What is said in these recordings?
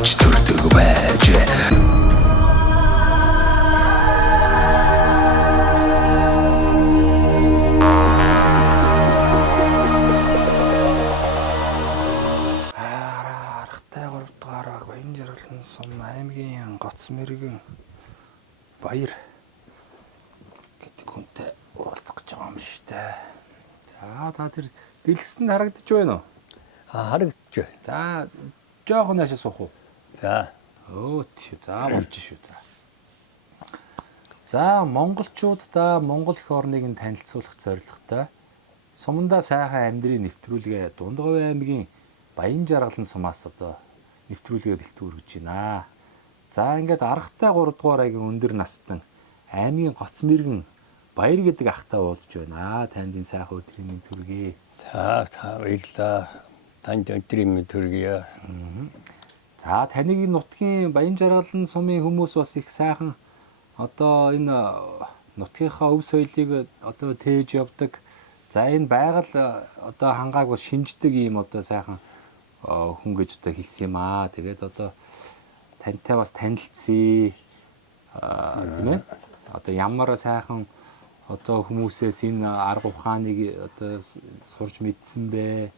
авч төрдөг байж. Баян жаргалан сум аймгийн Гоц мэргэн баяр гэдэг хүнтэй уулзах гэж байгаа юм шүү дээ. За та тэр бэлгэсэнд харагдаж байна уу? Харагдаж байна. За жоохон наашаа суух уу? За. Тий. За болж шүү. За монголчуудаа Монгол эх орныг нь танилцуулах зорилготой сумандаа сайхан амьдрын нэвтрүүлгээ Дундгавь аймгийн Баян жаргалан сумаас одоо нэвтрүүлгээ бэлтгэж байна. За ингээд аргатай 3 дугаар аягийн өндөр настан аймгийн Гоц мэргэн баяр гэдэг ахтай уулзж байна. Танд энэ сайхан өдрийн мэнд төргий. За баярлалаа. Танд өдрийн мэнд төргий. За таныг энэ нутгийн Баян жаргалан сумын хүмүүс бас их сайхан одоо энэ нутгийнхаа өв соёлыг одоо тээж явдаг. За энэ байгаль одоо хангаагүй шинждэг ийм одоо сайхан хүн гэж одоо хэлсэн юм аа. Тэгээд одоо тантай бас танилцъя. Тийм ээ. Одоо ямар сайхан одоо хүмүүсээс энэ арга ухааныг одоо сурж мэдсэн бэ?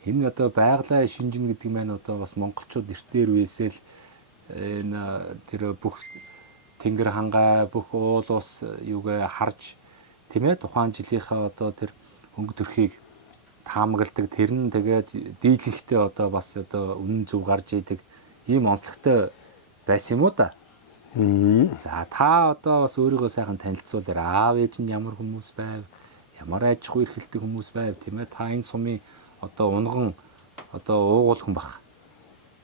Энэ одоо байгалаа шинжинэ гэдэг маань одоо бас монголчууд эртнэр үесэл энэ тэр бүх тэнгэр хангаа бүх уул ус юугээ харж тийм ээ тухайн жилийнхаа одоо тэр өнгө төрхийг таамагладаг. Тэр нь тэгээд дийлэнхтэй одоо бас одоо үнэн зөв гарч идэг ийм онцлогтой байсан юм уу да? За та одоо бас өөрийгөө сайхан танилцуулъя. Аав ээж нь ямар хүмүүс байв? Ямар аж ахуй эрхэлдэг хүмүүс байв? Тийм ээ. Та энэ сумын одоо унган одоо уугуулхан бах.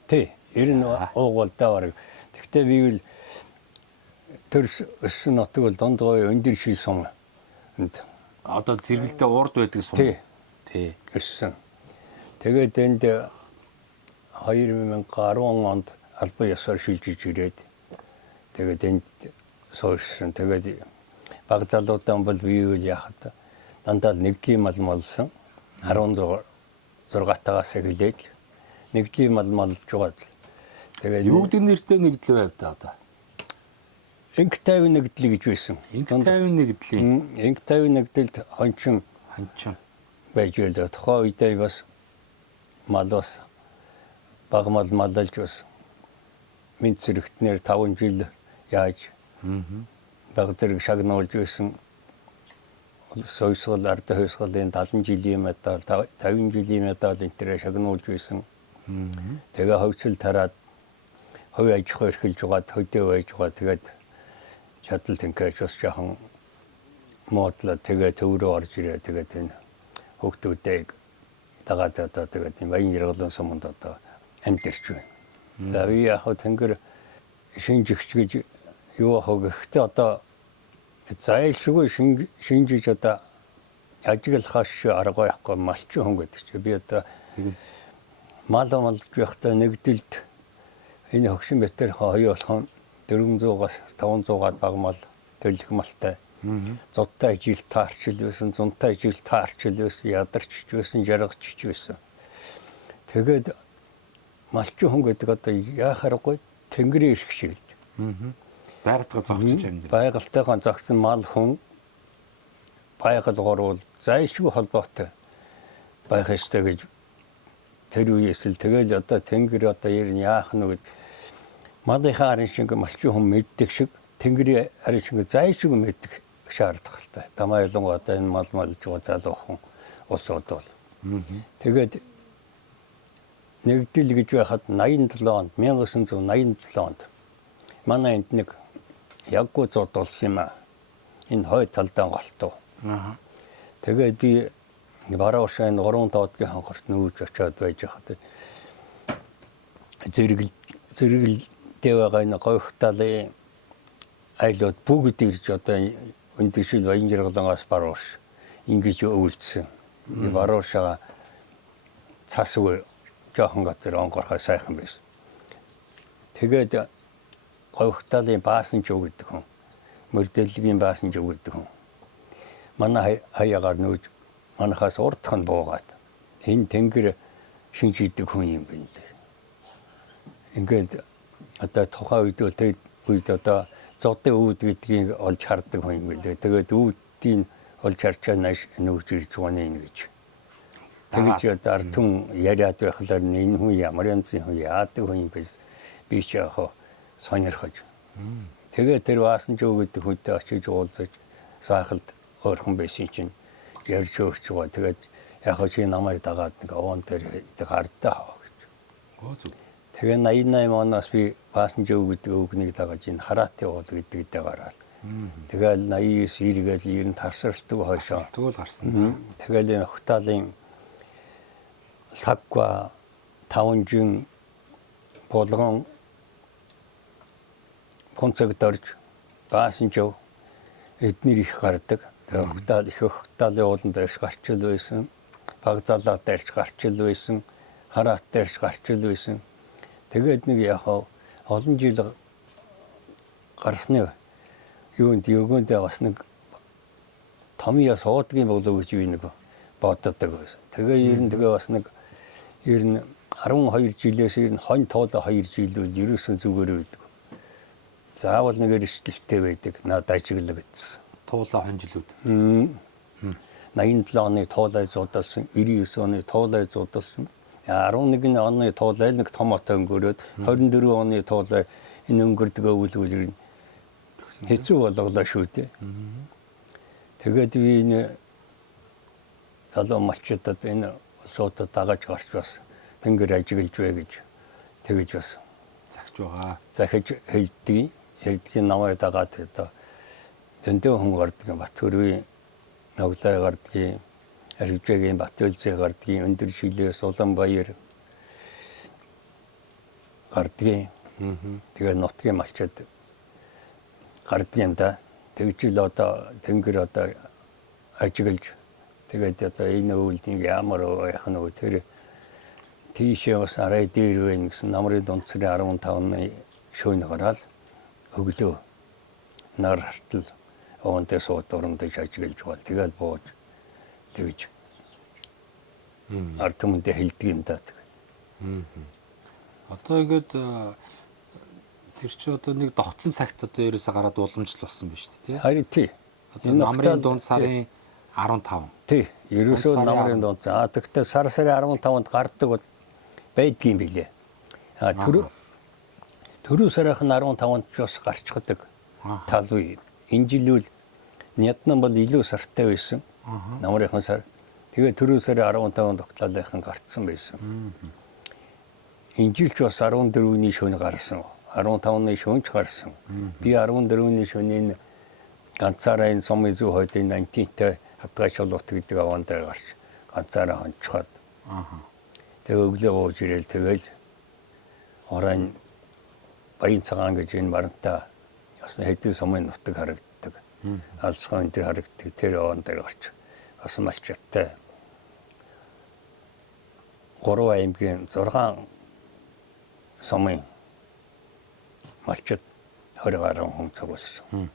Тий. Ер нь уугуулдаа бараг. Тэгвэл би бол төрс өссөн нутаг бол Дундгавь өндөр шил сум. Энд одоо зэрэгэлдээ урд байдаг сум. Тий. Өссөн. Тэгээд энд 2010 онд албан ёсоор шилжиж ирээд тэгээд энд суурьсан. Тэгээд баг залуудан бол би үл яхад дандаа нэгдлийн мал молсон 16-тагаас эхлээд нэгдлийн мал молж байгаад тэгээд юу гэдэг нэртэй нэгдэл байв та одоо? Инг 50 нэгдэл гэж байсан. Инг 50 нэгдлийн. Инг 50 нэгдэлд хончин байж байлаа. Тухайн үедээ бас малус баг мал маллж бас мэд зэрэгтнэр 5 жил яаж баг зэрэг шагнуулж байсан. Сойсгол ард хойсголын 70 жилийн медаль 50 жилийн медаль энтрээ шагнуулж байсан. Тэгээ хөвцөл тараад хувь аж ахуй эрхэлж байгаа хөдөө байж байгаа. Тэгээд чадал тэнхэж бас жоохон муудлаа тэгээ төв рүү орж ирээ. Тэгээд энэ хүүхдүүдийг дагаад одоо тэгээд Баян жаргалан суманд одоо амьдэрч байна. За би яг тэнгэр шинжигч гэж юу ах гэхдээ одоо зайлшгүй шинжиж одоо ажиглахаас арга байхгүй малчин хүн гэдэг чинь би одоо мал малж байхдаа нэгдэлд энэ хөгшин бэтэр хоёо болох 400-аас 500-аад баг мал төлөх малтай. Зодтай жил таарчил байсан, зунтай жил таарчил байсан, ядарчж байсан, жаргачж байсан. Тэгээд малчин хүн гэдэг одоо яахааргүй тэнгэрийн эрх шиг л. Байгальтайгаа зогсож амьд. Байгальтайгаа зогсон мал хүн байгаль гурвал зайлшгүй холбоотой байх ёстой гэж тэр үеэс л тэгэл одоо тэнгэр одоо ер нь яах нь гэж малынхаа арын шиг малчин хүн мэддэг шиг тэнгэрийн арын шиг зайлшгүй мэддэг шаардлагатай. Тамаа ялангуяа одоо энэ мал малж байгаа залуухан улсууд бол. Тэгээд нэгдэл гэж байхад 87 онд 1987 онд манай энд нэг яггүй зод болсон юм аа. Энэ хой талдаа голтуу. Тэгээд би Баруушаа энэ 3 доодгийн хонхорт нүүж очиод байж хахад зэрэгэлдээ байгаа энэ говьх талын айлууд бүгд ирж одоо өндөр шил Баян жаргалангаас Барууш ингэж өвлөдсөн. Баруушаа цасгүй жоохон газар онгорхой сайхан байсан. Тэгээд говьх талын баасан ч өгдөг хүн. Мөрдөлгийн баасан ч өгдөг хүн. Манай хаягаар нүүж манахаас урдх нь буугаад энэ тэнгэр шинжийдэг хүн юм байна лээ. ингээд одоо тухайн үед бол тэгээд үед одоо зодын үүд гэдгийг олж хардаг хүн юм билээ. Тэгээд үүдийн олж харчаа нааш нүүж ирж байгаа нэг гэж. Тэгэж одоо ард түн яриад байхлаар энэ хүн ямар янзын хүн яадаг хүн юм бэ? Би ч яг сонирхож. Тэгээд тэр Баасан жоо гэдэг хүнтэй очиж уулзаж сайхалд өөрхөн байсан чинь ярьж өгч байгаа. Тэгээд яг чи намайг дагаад нэг овон дээр гардаа гэж. Тэгээ 88 оноос би Баасан жоо гэдэг өвгнийг дагаж энэ хараатын уул гэдэгтэй гараад. Тэгээд 89 эргээл ер нь тасралтгүй хойшоо. Тэгвэл гарсан. Тэгээд энэ Хоталын лагва таунжин болгон концегторж Баасан жоо эднэр их гардаг. Тэгээд Хотал их Хоталын ууланд дээрш гарч ил байсан. Баг залаа дээрш гарч ил байсан. Хараат дээрш гарч ил байсан. Тэгээд нэг яг олон жил гарсны юунд өгөөндөө бас нэг томьёо суудгийн болов гэж би нэг боддог байсан. Тэгээ ер нь тэгээ бас нэг ер нь 12 жилээс ер нь хонь тоолоо 2 жилүүд ерөөсөө зүгээр байдаг. Заавал нэг эрсдэлтэй байдаг. Наад ажиглаа гэсэн. Туулаа хонь жилүүд. 87 оны тоолой зуудалсан, 99 оны тоолой зуудалсан. 11 оны тоолой нэг томоотой өнгөрөөд 24 оны тоолой энэ өнгөрдөг өвлгөл хэцүү болголоо шүү дээ. Тэгээд би энэ залуу малчдад энэ суудад дагаж гарч бас тэнгэр ажиглаж бай гэж тэгэж бас Загч байгаа. захиж хэлдэг. Ярдгийн намайг дагаад одоо зөндөө хүн гардаг Батөрийн Ноглой гардгийн Арвжагийн Батөлзээ гардгийн Өндөр шилээс Улаанбаяр гардгийн тэгээ нутгийн малчид гардгийн да тэгжил одоо тэнгэр одоо ажиглаж тэгээд одоо энэ үйлдийг ямар яах нь вэ тэр тийшээ бас арай дээр байна гэсэн намрын дундсрын 15-ны шөнө гараад өглөө нар хартал оонтэй сууд урандаж ажиглаж байгаа. Тэгэл бууж тэгж ард түмэндээ хэлдэг юм даа. Одоо ингээд тэр чи одоо нэг тогтсон цагт одоо ерөөсө гараад уламжлал болсон биз дээ тий. Харин тий. Одоо намрын дунд сарын 15. Тий. Ерөөсөө намрын дунд. Тэгтээ сарын 15-нд гардаг бол байдгийн билээ. Төрөө сарын 15-нд ч бас гарчдаг. Тал үе. Энэ жил үл Нятнан бол илүү сартай байсан. Намрынхан сар. Тэгээ төрөө сарын 15-нд Окталынхан гарцсан байсан. Энэ жил ч бас 14-ний шөнө гарсан. 15-ны шөнөч гарсан. Би 14-ний шөнийн ганцаараа энэ сумын зүй хойдын 19-тэй хадгач боловт гэдэг аваан дээр гарч ганцаараа хончхоод. Тэгээ өглөө бууж ирэл тэгэл орон Баян цагаан гэж энэ баранта бас хэдэн сумын нутаг харагддаг. Алсгаан дээр харагддаг тэр аваан дээр гарч бас малчтай. 3 аймгийн 6 сумын малчд 20 гаруй хүн цугулсан.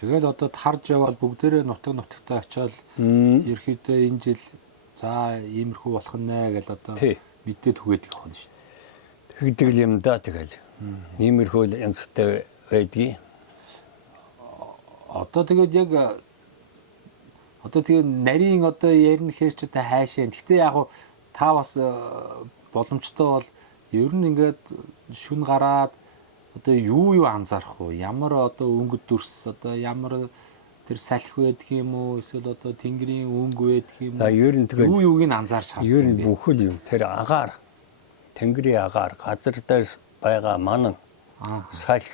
Тэгээд одоо тарж яваад бүгдээрээ нутагтай очиод ерөөхдөө энэ жил за иймэрхүү болох нэ гэж одоо мэдээд түгээд их хонь шүү. Тэгдэг юм да тэгэл. Иймэрхүү янзтай байдгийг. Одоо тэгээд яг одоо тэгээд нарийн одоо ярина гэхээр ч та хайшаа. Гэхдээ яг та бас боломжтой бол ер нь ингээд шүн гараад одоо юу анзаарах вэ? Ямар одоо өнгөд дүрс одоо ямар тэр салхи байдаг юм уу? Эсвэл одоо тэнгэрийн өнгө байдаг юм уу? За ер нь тэгээд юуг нь анзаарч харах. Ер нь бүхэл юм. Тэр агаар тэнгэрийн агаар газар дээр байгаа манан салхи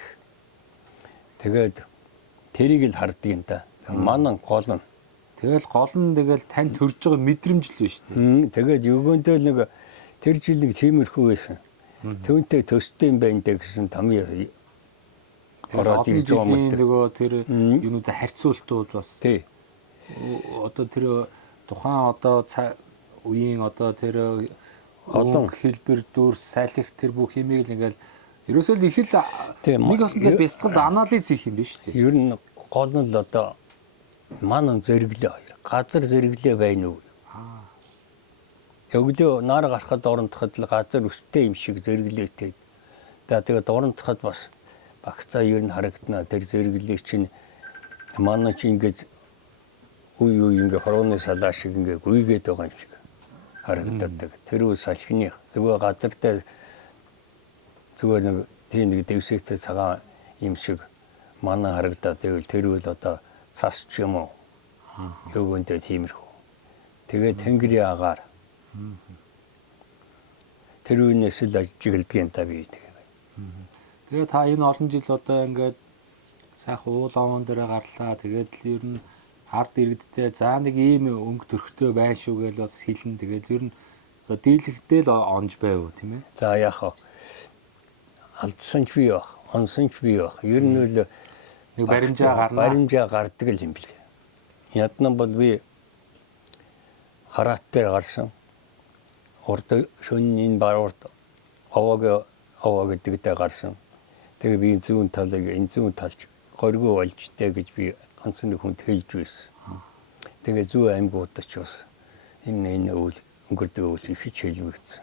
тэгээд тэрийг л харддаг юм да. Манан гол нь. Тэгэл гол нь тэгэл тань төрж байгаа мэдрэмж л байна шүү дээ. Тэгээд өгөөндөө нэг тэр жил нэг тиймэрхүү байсан. Түүнтэй төстэй юм байна гэсэн томьёо ороод ирж байгаа юм л нөгөө тэр юунуудаа харьцуултууд бас. Тий. Одоо тэр тухайн одоо үеийн одоо тэр олон хэлбэр дүрс салхи тэр бүх юмыг л ингээл ерөөсөө л их л нэг осондоо бясалгалд анализ хийх юм биш үү? Ер нь гол нь л одоо манан зэрэглээ хоёр. Газар зэрэглээ байна уу? Өглөө наар гарахад орондоход л газар өстэй юм шиг зэрэглээтэй. Тэгээд орондоход бас багцаа ер нь харагдана. Тэр зэрэглээ чинь манай чи ингээд үе ингээ хорооны салаа шиг ингээ гүйгээд байгаа юм шиг харагддаг. Тэр үе салхины зүгээр газартай зүгээр нэг тийм нэг дэвсэгтэй цагаан юм шиг манай харагдаад байвал тэр үе одоо цас ч юм уу. Өгөндөө тиймэрхүү. Тэгээд тэнгэрийн агаар тэр үеэс л ажиглдгийн та би тэгээд. Тэгээ та энэ олон жил одоо ингээд сайхан уул овон дээр гарлаа. Тэгээд л ер нь ард иргэдтэй за нэг ийм өнгө төрхтэй байна шүү гэж бас хэлэн. Тэгээд ер нь дийлэгдээ л онж байв тийм ээ. За яах вэ? Алдсан ч бий байх, онсон ч бий байх. Ер нь л нэг баримжаа гардаг л юм билээ. Яднан бол би хараат дээр гарсан. Урд шөнийн баруурд овоо гэдэгтэй гарсан. Тэгээ би зүүн талыг энэ зүүн талч горгүй олжтэй гэж би ганц нэг хүнд хэлж байсан. Тэгээ зүү аймагуудад ч бас энэ үйл өнгөрдөг үйл их хэлвэгдсэн.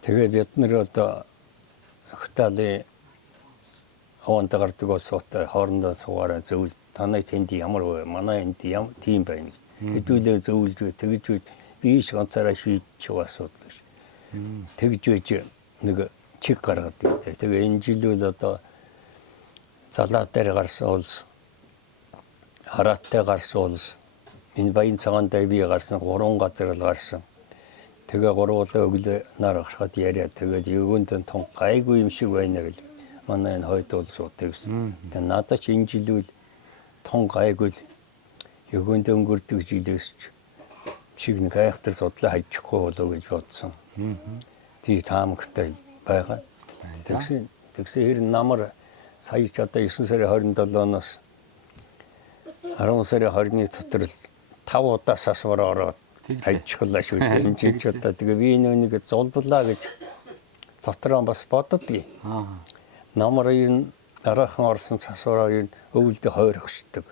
Тэгээ бид нар одоо хталын хаванта гардаг суутай хоорондоо суугаараа зөвл танай тэнд ямар вэ? Манай энд тийм байна. Хэдүүлээ зөвлж вэ? Тэгж вэ? Биш ганцаараа шийдчих асуудал ш. Тэгж вэж нэг чиг гаргадаг. Тэгээ энэ жил үл одоо залаа дээр гарсан улс харааттай гарсан улс энэ баян цагаантай би гарсан 3 газар л гарсан. Тэгээ гурвуулаа өглөө нар гарахад яриа тэгээд өвөнд тун гайгүй юм шиг байна гэл манай энэ хойд улсууд тэгсэн. Тэгээ надад ч энэ жил үл тун гайгүй л өвөнд өнгөрдөг жилээс чиг нэг айхтар судлаа хайчихгүй болоо гэж бодсон. Тэгээ таамагтай байгаа. Тэгсэн хэр намар сая ч одоо 9 сарын 27-оос 10 сарын 20-ны дотор 5 удаа сасвар ороод хайчихлаа шүү дээ. Энэ жил ч одоо тэгээ би нэг зулблаа гэж дотроо бас боддгийг. Намар энэ дараахан орсон сасвараа энэ өвөлдө хойрохшдаг.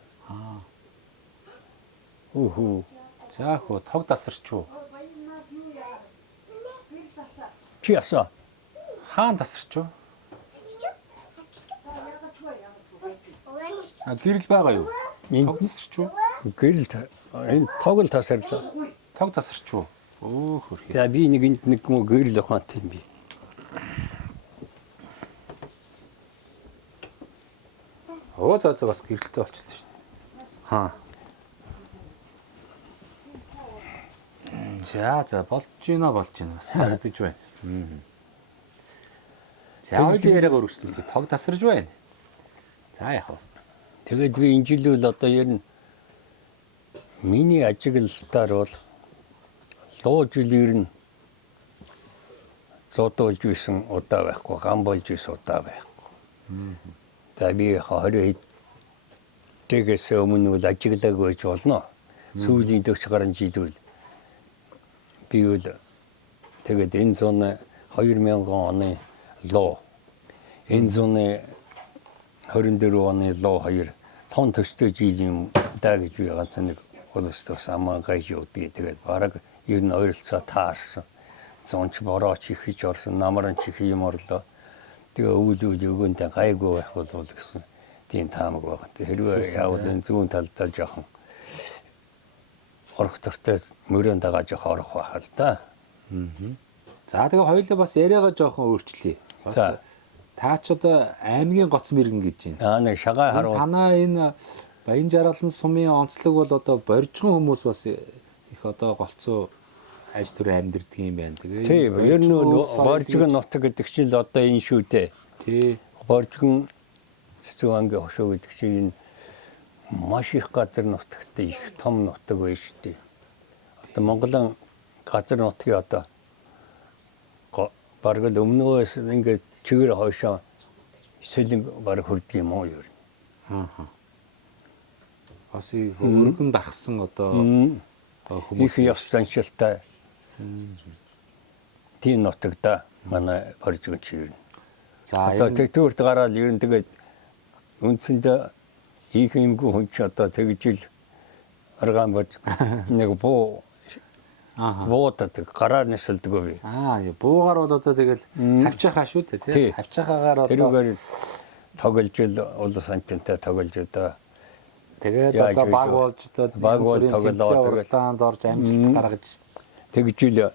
За хөө тог тасарч юу? Чи ясаа? Хаан тасарч юу? Гэрэл байгаа юу? Тог тасарч юу? Гэрэл энэ тог л тасарлаа. Тог тасарч юу? Хөрхий. За би нэг энд нэг мө гэрэл ухаантай юм би. За бас гэрэлтэй болчихлоо шин. За болж гинэ болж гинэ бас харагдаж байна. За хоёулын яриаг өргөжлүүлээ. Тог тасарж байна. За яах вэ? Тэгээд би энэ жил үл одоо ер нь миний ажиглалтаар бол луу жил ер нь зодуулж исэн удаа байхгүй, гам болж исэн удаа байхгүй. За би 20 хэд өмнө үл ажиглаагүй гэж болно. Сүүлийн 40 гаруй жил үл би үл тэгээд энэ зүүн 2000 оны луу энэ зүүн 24 оны луу 2 тон төстэй жил юм даа гэж би ганц нэг улс тус амаа гайж явдгийг тэгээд бараг ер нь ойролцоо таарсан. Зонч борооч их хийж орсон, намран ч их юм орлоо. Тэгээ өвөл өгөөнтэй гайгүй байх бол гэсэн тийм таамаг байгаа. Хэрвээ яавал энэ зүүн талдаа жоохон орох төртэй мөрөнд байгаа жоохон орох байх л да. За тэгээ хоёулаа бас яриагаа жоохон өөрчлөе. За та ч одоо аймгийн гоц мэргэн гэж байна. Нэг шагаа харуу. Танаа энэ Баян Жаргалан сумын онцлог бол одоо боржгон хүмүүс бас их одоо голцоо аж төрөө амьдэрдэг юм байна. Тэгээ тийм ер нь боржгон нутаг гэдэг чинь л одоо энэ шүү дээ. Тий. Боржгон Цэцэг ангийн хошоо гэдэг чинь маш их газар нутагтай их том нутаг байна шүү дээ. Одоо Монголын газар нутгийн одоо бараг л өмнөөс ингээд чигээр хойшоо сэлэн бараг хөрдөг юм уу юу? Бас өргөн дарсан одоо хүмүүс их ёс заншилтай тийм нутагда манай боржгон чи юу? За одоо тэгтүүрт гараад ер нь тэгээд үндсэндээ их юмгүй хүн ч одоо тэгж ил аргаан бод нэг буу буудаад гараар нисэлдэггүй би. Буугаар бол одоо тэгэл хавчаахаа шүү дээ тий. Хавчаахаагаар одоо тэрүүгээр тоглож ил улс антентай тоглож одоо тэгээд одоо баг болж одоо баг бол тоглоод уралдаанд орж амжилт гаргаж тэгж ил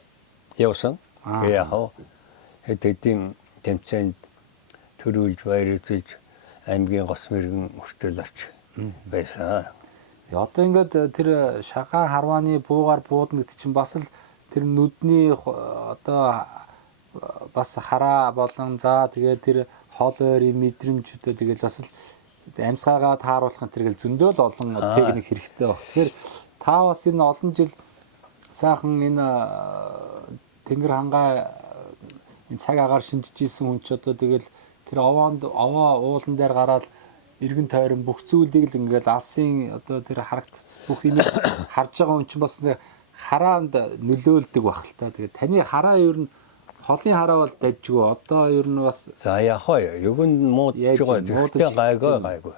явсан. Яг хэдийн тэмцээнд төрүүлж баярлуулж аймгийн гос мэргэн хүртэл авч байсан. Одоо ингээд тэр шагаан харвааны буугаар буудна гэдэг чинь бас л тэр нүдний одоо бас хараа болон за тэгээд тэр хоол ойрын мэдрэмжтэй тэгэл бас л амьсгаагаа тааруулах тэргээл зөндөө л олон техник хэрэгтэй баг. Тэгэхээр та бас энэ олон жил сайхан энэ тэнгэр хангаа энэ цаг агаар шинжиж исэн хүн ч одоо тэгэл тэр овоо уулан дээр гараад иргэн тойрон бүх зүйлийг л ингээл алсын одоо тэр харагдц бүх энийг харж байгаа хүн чинь бас хараанд нөлөөлдөг баг л та. Тэгээд таны хараа ер нь холын хараа бол дажгүй. Одоо ер нь бас за яхаа юг нь муудж байгаа. Тэгтээ гайгүй.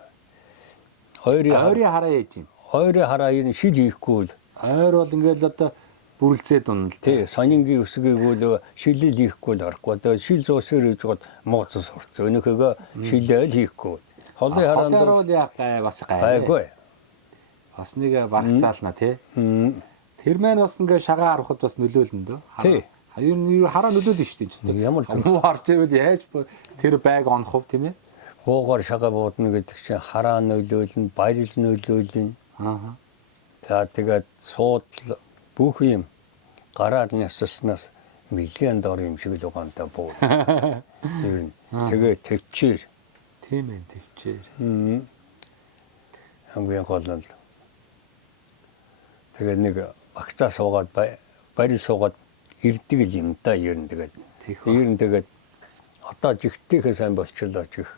Хоёрын хараа яаж юм? Хоёрын хараа ер нь шил хийхгүй л. Ойр бол ингээл одоо бүрлцээд унал. Тий, сонингийн өсгийг бол шилэл хийхгүй л орохгүй. Одоо шил зуусэр хийж гоод мууцс сурцсан. Өнөхөөгөө шилэл хийхгүй. Холын хараанд бол яг бас гайгүй. Бас нэг багцаална тий. Тэр маань бас ингээ шагаа харахад бас нөлөөлнө дөө. Тий. Ер нь хараа нөлөөлнө шүү дээ. Ямар зөв. Харж ивэл яаж тэр байг онох вэ тийм ээ? Буугаар шагаа буудна гэдэг чинь хараа нөлөөлнө, баял нөлөөлнө. За тэгээд суудл бүх юм гараар нясснаас миллион доллар юм шиг л угаантай буу. Ер нь тэгээ төвчээр. Тийм ээ төвчээр. Хамгийн гол нь тэгээд нэг багтаа суугаад барил суугаад ирдэг л юм да ер нь тэгээд. Ер нь тэгээд одоо жигтэйхээ сайн болчихлоо ч их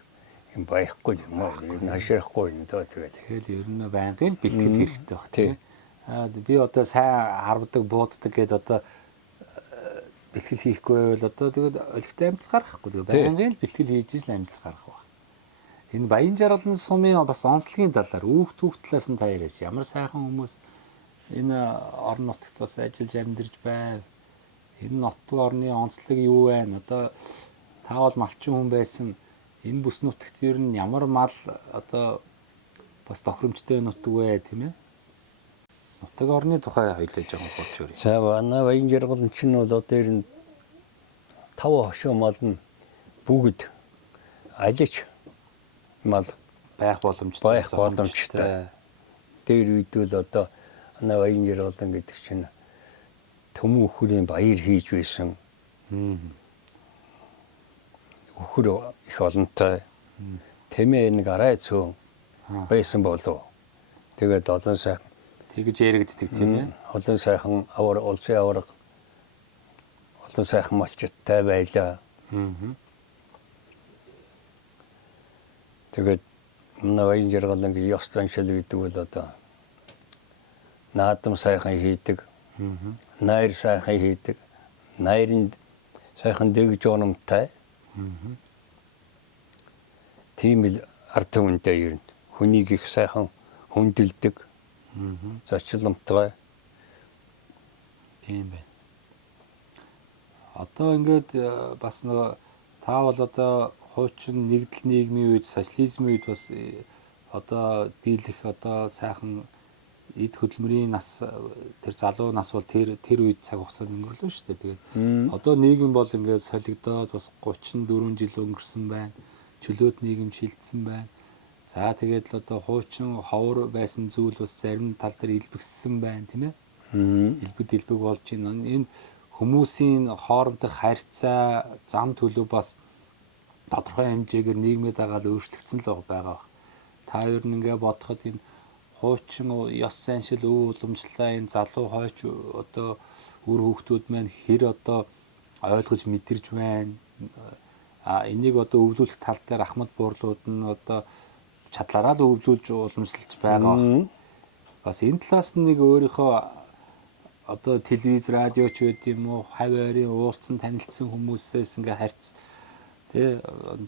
юм байхгүй юм уу. Ер нь хаширахгүй юм да тэгээд. Тэгэл ер нь байнгын бэлтгэл хэрэгтэй баг тийм. Би одоо сайн харвдаг бууддаг гэдээ одоо бэлтгэл хийхгүй байвал одоо тэгээд олигтой амжилт гаргахгүй. Байнгын бэлтгэл хийж ижил амжилт гаргах баг. Энэ Баян жаргалын сумын бас онцлогийн талаар түүх талаас нь та яриач. Ямар сайхан хүмүүс энэ орон нутагт бас ажиллаж амьдарч байв. Энэ нутаг орны онцлог юу вэ? Одоо та бол малчин хүн байсан. Энэ бүс нутагт ер нь ямар мал одоо бас тохиромжтой нутаг вэ тийм ээ? Нутаг орны тухай хоёлээж байгаа болч өрөө. За манай Баян жаргалын чинь бол одоо ер нь 5 хошуу мал нь бүгд алж мал байх боломжтой. Дээр үйдвэл одоо манай Баян жаргалан гэдэг чинь төмөн өхөрийн баяр хийж байсан. Өхөр их олонтой. Тэмээ нэг арай цөөн байсан болов. Тэгээд олон сайхан тэгж яригддаг тийм ээ. Олон сайхан улсын аварга олон сайхан малчтай байлаа. Тэгээд манай Баян жаргалангийн ёс заншил гэдэг бол одоо наадам сайхан хийдэг. Найр сайхан хийдэг. Найрын сайхан дэгж урамтай. Тийм л ард түмэнтэй ер нь хүнийг их сайхан хүндэлдэг. Зочилмтгай. Тийм байна. Одоо ингээд бас нөгөө та бол одоо хуучин нэгдэл нийгмийн үед социализмын үед бас одоо дийлэх одоо сайхан эд хөдөлмөрийн нас тэр залуу нас бол тэр үед цаг хугацаанд өнгөрлөө шүү дээ. Тэгээд одоо нийгэм бол ингээд солигдоод бас 34 жил өнгөрсөн байна. Чөлөөт нийгэм шилжсэн байна. За тэгээд л одоо хуучин ховор байсан зүйл бас зарим тал дээр илбэгссэн байна тийм ээ. Илбэг болж байна. Энэ хүмүүсийн хоорондох харьцаа, зам төлөв бас тодорхой хэмжээгээр нийгмийн дагаал өөрчлөгдсөн л байгаа. Та ер нь ингээ бодоход энэ хуучин ёс заншил өв уламжлалаа энэ залуу хойч одоо үр хүүхдүүд маань хэр одоо ойлгож мэдэрж байна. Энийг одоо өвлүүлэх тал дээр Ахмад буурлууд нь одоо чадлаараа л өвлүүлж уламжлалж байгаа. Бас энэ талаас нь нэг өөрийнхөө одоо телевиз, радиоч байд юм уу, хавьяарын уулзсан танилцсан хүмүүсээс ингээ тий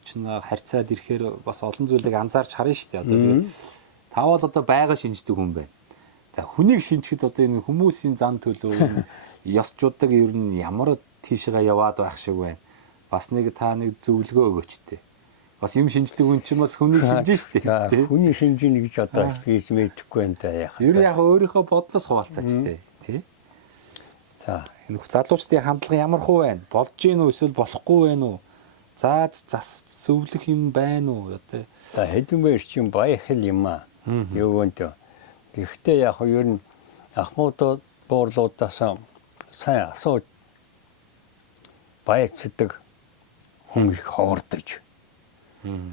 чинь харьцаад ирэхээр бас олон зүйлийг анзаарч харна шүү дээ. Одоо тэгээд тавал одоо байгаль шинждэг хүн байна. За хүнийг шинжихэд одоо энэ хүмүүсийн зам төлөв ёсчуудаг ер нь ямар тийшээ яваад байх шиг байна. Бас нэг та нэг зөвлөгөө өгөөч тээ. Бас юм шинждэг хүн чинь бас хүний шинжэн шүү дээ. Тий. Хүний шинжин гэж одоо би мэдэхгүй байна та яах. Ер нь яг өөрийнхөө бодлоос хуваалцаач тээ. Тий. За Энэ залуучдын хандлага ямар хөө байна? Болж гин үү эсвэл болохгүй байна уу? Заас зас зөвлөх юм байна уу? Одоо та хэдэн баяр чинь баях юм аа. Юу гэнтэй. Гэхдээ яг ер нь ахмуудад буурлуудаас сайн асууж баяцдаг хүн их хоордож.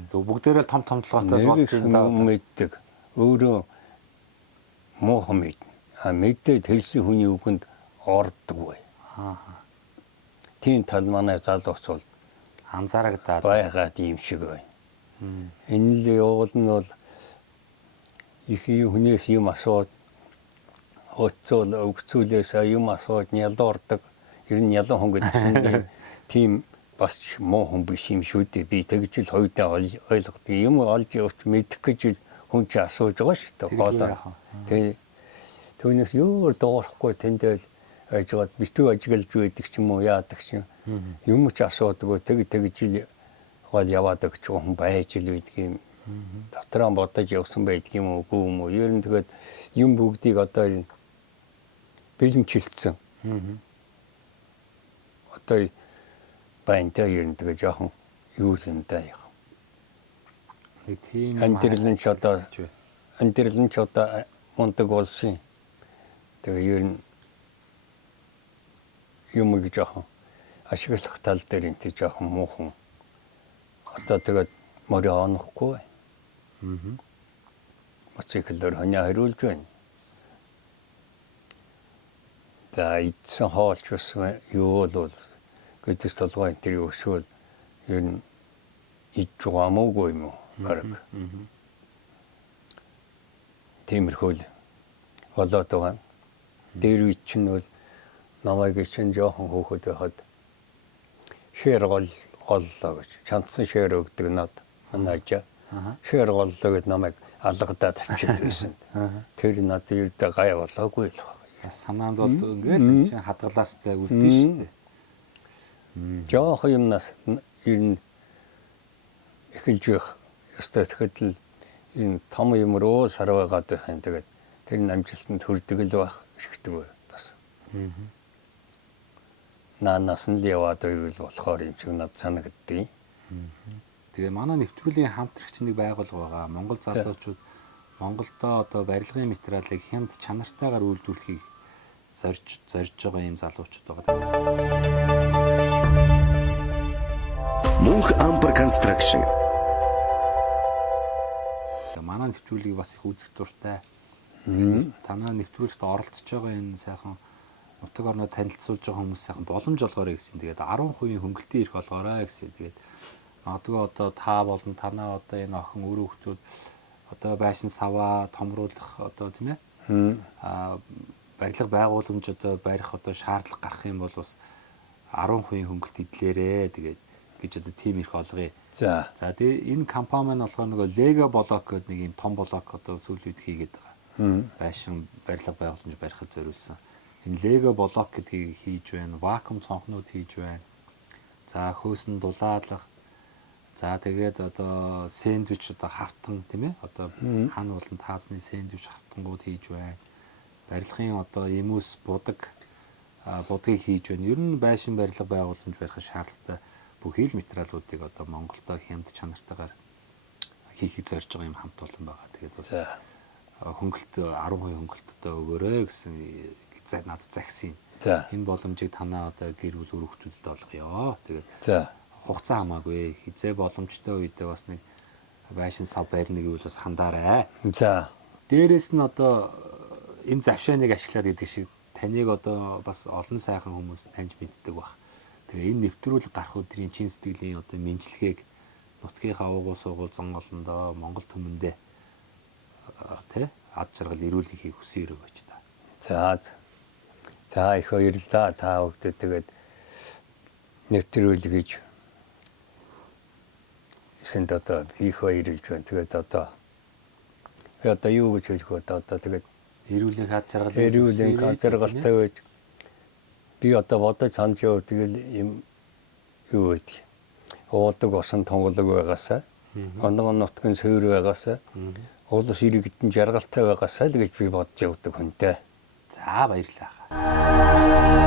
бүгдээрээ том толгойтой болж байна. Мэддэг. Өөрөө муухан мэд. Мэдээд хэлсэн хүний үгэнд орддоггүй. Тийм тал манай залууч бол Анзаарагдаад байгаад юм шиг байна. Энэ л явуул нь бол их хүнээс юм асууд хоцол өвцүүлээс юм асууд нялуурдаг. Ер нь ялуу хүн гэдэг тийм бас муу хүн биш юм шүү дээ. Би тэгж л хоёудаа ойлгодог. Юм олж явж мэдэх гэж хүн чи асууж байгаа шүү дээ. Хоолоо. Тэг. Түүнээс юу доорхгүй тэндэл ажиад битүү ажиглаж байдаг ч юм уу яадаг ч юм ч асуудаг. Тэгж л гол яваад өгч хүн байж л байдаг юм. Дотроо бодож явсан байдаг юм уу үгүй юм уу. Ер нь тэгээд юм бүгдийг одоо бэлэмчилсэн. Одоо баянтай ер нь тэгээд жоохон юу юм даа яа. тийм Андирлэн ч одоо мундаг болсон. Тэгээ ер нь юм гэж жоохон ашиглах тал дээр энэ жоохон муухан. Одоо тэгээд морь онохгүй. Моциклээр ханиа хариулж байна. За эцэн хоолч ус юу бол гэдэс толгой энэ юу шүүл ер нь ичгамаагүй юм уу гараг. Тиймэрхүү болоод байгаа. Дээр үе чинь бол намайг чинь жоохон хөөхөд байхад шэр голлоо гэж чанцсан шэр өгдөг над манайжа. Шэр голлоо гэд намайг алгадаад тавьчихсан байсан. Тэр над ердөө гай болоогүй л. Санаанд бол ингээд чинь хадгалаастай үлдэн шүү дээ. Жоох юмнаас ер нь эхэлж байх ёстой тэгэхээр энэ том юм руу сарваагаад байх юм. Тэгээд тэр амжилтанд хүрдэг л байх шигдэг бас. Наанаас нь л яваад байвал болохоор юм шиг над санагддیں۔ Тэгээ манай нэвтрүүлгийн хамтрагч нэг байгуулга байгаа. Монгол залуучууд Монголдо одоо барилгын материалыг хямд чанартайгаар үйлдвэрлэхийг зорж байгаа юм залуучууд байгаа. Мөнх Ампер Construction. Манай нэвтрүүлгийг бас их үзэх дуртай. Танаа нэвтрүүлэгт оролцож байгаа энэ сайхан нутаг орноо танилцуулж байгаа хүмүүс сайхан боломж олгоорой гэсэн. Тэгээд 10% хөнгөлтийн эрх олгоорой гэсэн. Тэгээд магадгүй одоо та болон танаа одоо энэ охин өөрөө хүмүүс одоо байшин саваа томруулах одоо тийм ээ барилга байгууламж одоо барих одоо шаардлага гарах юм бол бас 10% хөнгөлт идлээрээ тэгээд гэж одоо тийм их олгоё. За тэгээ энэ компани маань болохоор нөгөө Lego блок гэдэг нэг юм том блок одоо сүүлийн үед хийгээд байгаа. Байшин барилга байгууламж барихад зориулсан. Энэ Lego блок гэдгийг хийж байна. Вакуум цонхнууд хийж байна. За хөөсөн дулаалга. За тэгээд одоо сэндвич одоо хавтан тийм ээ одоо хан болон таасны сэндвич хавтангууд хийж байна. Барилгын одоо эмүүс будгийг хийж байна. Ер нь байшин барилга байгууламж барихад шаардлагатай бүхий л материалуудыг одоо Монголдо хямд чанартайгаар хийхийг зорж байгаа юм хамт олон байгаа. Тэгээд бас хөнгөлт 10% хөнгөлт одоо өгөөрэй гэсэн надад загсан. Энэ боломжийг танаа одоо гэр бүл өрөвчүүдэд олгоё. Тэгээд хугацаа хамаагүй хизээ боломжтой үедээ бас нэг байшин сав барьна гэвэл бас хандаарай. За дээрэс нь одоо энэ завшааныг ашиглаад гэдэг шиг таныг одоо бас олон сайхан хүмүүс таньж мэддэг баг. Тэгээ энэ нэвтрүүлэг гарах өдрийн чин сэтгэлийн одоо мэдлэгийг нутгийнхаа уугуул суугуул зон олондоо Монгол түмэндээ тий ад жаргал ирүүлэхийг хүсэн өрөө байж та. За их баярлалаа та бүгд тэгээд нэвтрүүлэг гэж эсэнд одоо их баярлж байна. Тэгээд одоо юу гэж хэлэх вэ? Одоо тэгээд эрүүлийн ад жаргалтай байж Би одоо бодож санд яв тэгэл юм юу гэдэг. Уудаг усан тонголог байгаасаа, онгон нутгийн суур байгаасаа, уулс иргэдэн жаргалтай байгаасаа л гэж би бодож явдаг хүнтэй. За баярлалаа.